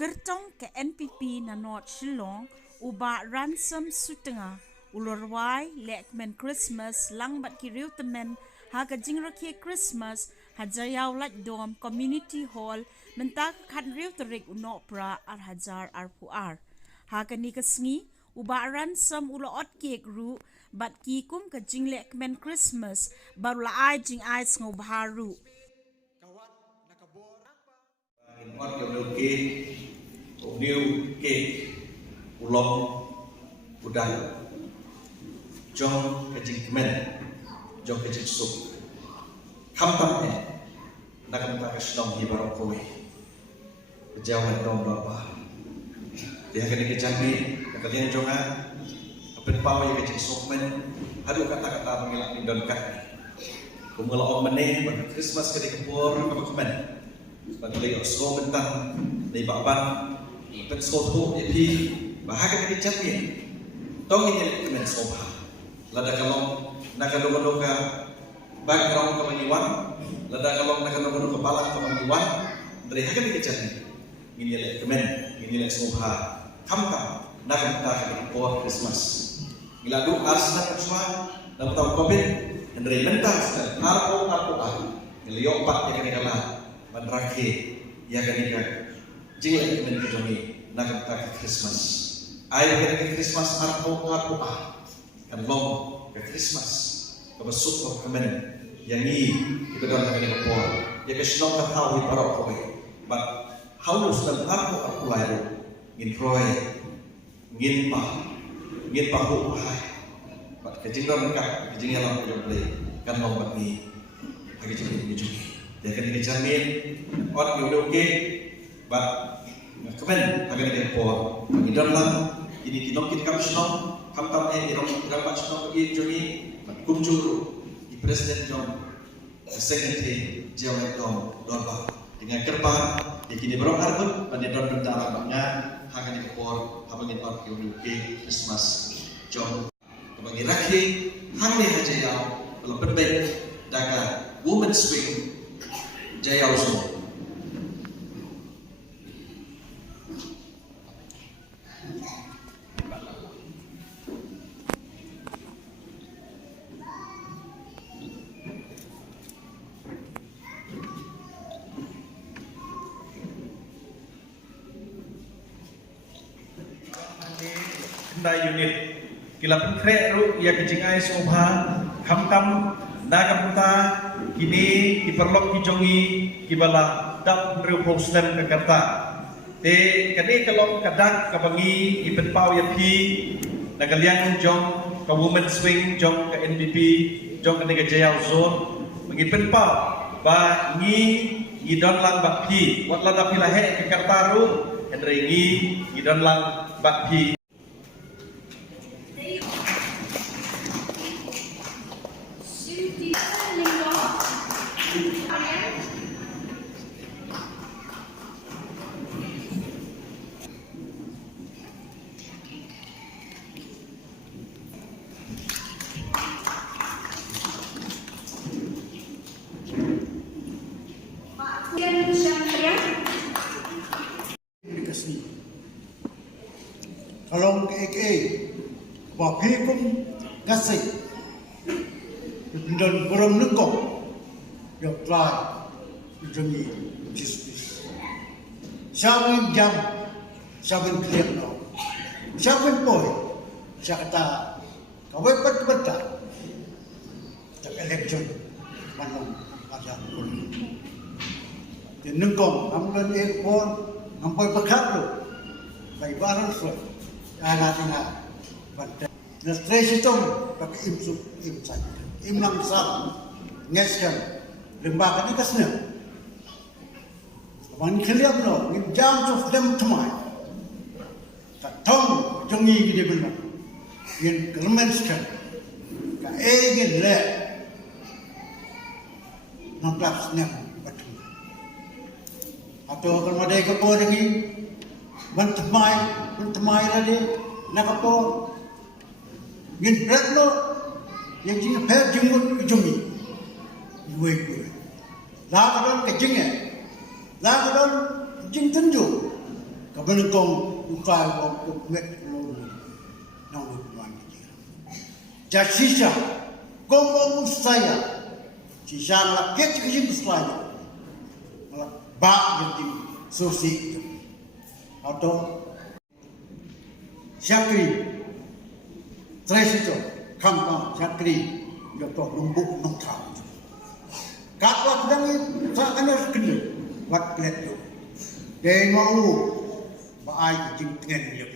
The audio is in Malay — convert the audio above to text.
Ukertong ke NPP na North Shillong uba ransom sutenga ulorwai lekmen Christmas langbat kiriu temen haga jingraki Christmas hajayaw lat dom community hall mentak khat riu terik unopra ar hajar ar puar haga ni kesngi uba ransom ulo ot kek ru bat ki kum ka jinglekmen Christmas barula ai jing ai ngau baharu What you know new cake ulong budaya jong kecik men jong kecik sup kampang nak minta kesenong di barang kowe jauhan dom berapa dia kena kecami nak kalian jongan apa pau yang kecik sup men aduh kata-kata mengilak di don kaki kumula om meneh pada Christmas kena kepur apa men bagi oslo mentang di babanเป็นโซโต้เนี่ยพี่มาหากันที่จัดเนี่ยต้องมีอะไรที่เป็นโซภาแล้วได้กลองนักการเมืองกับแบ็กกราวด์กับมีวันแล้วได้กลองนักการเมืองกับพลังกับมีวันdari hakที่จัดเนี่ยมีอะไรที่เป็นมีอะไรโซภาคำกับนักการเมืองกับคริสต์มาสมีลาดูอาร์เซนอลsemua dalam tahun COVID dari mental arpo ngeliok pak yang kena kalah meneraki yang kena jika kita menjadi nak kita Christmas, ayat kita Christmas arpo kan long ke Christmas, ke besuk ke kemen, yang ini kita dalam negeri Nepal, yang kesenang kita tahu di barang koi, but haus dan arpo lain, ngin roy, ngin pahu hai, but kejengran mereka, kejengran lam yang boleh, kan long bat ni, lagi jadi juga, dia kan dijamin, orang yang udah oke. But kemen agar dia por di dalam ini kita kami senang kami irong pak senang ini jadi kumcuru di presiden jom secretary jawab dom dorba dengan kerban di kini berong arbut pada don bentara banyak akan di por apa ni pak UK Christmas jom bagi rakyat hang ni aja ya belum berbeda daga women swing jaya usung Kendai unit kilapin kreru ya kejingai sobha kamtam nagapunta kini diperlok kijongi kibala dap nriu postem ke kata te kade kalong kadak kabangi ipenpau ya pi nagalian jong ka women swing jong ka NPP jong ka nega jayau zone mengipenpau ba ngi idon lang bak pi wat la dapi lahe ke kartaru endrengi idon lang bak pi Kalong ke wapi pun gasai dan berang nengkok yang telah menjadi bisnis. Siapa jam, siapa kliennya, siapa boy, siapa kata kawai berbeda. Tak election malam aja pun. Di nengkok, ambil ekor, ambil pekat tu, baik barang surat. Anak-anak pada stress itu pakai imsak imlang sah ngeskan lembaga ni kasnya wan keliap no ni jam of them tomai katong jongi gede benar yang kermenskan ka egen le nampak senang betul atau kalau ada kepo lagi Mentemai lagi nak apa? Ngin berat lo yang jing per jumut jumi, gue. Lah kadon kecingnya, lah kadon jing tunjuk, Kebenengkong ukay kong kukmet lulu nang lupuan kita. Jasisa kong saya sisa lakit kejim selanya malah bak jadi susi atau syakri tresito kampang syakri jodoh lumbuk nongkau. Kakak sedang tak ada kendel buat kelihatan. Dia mau baik jeng dengan dia.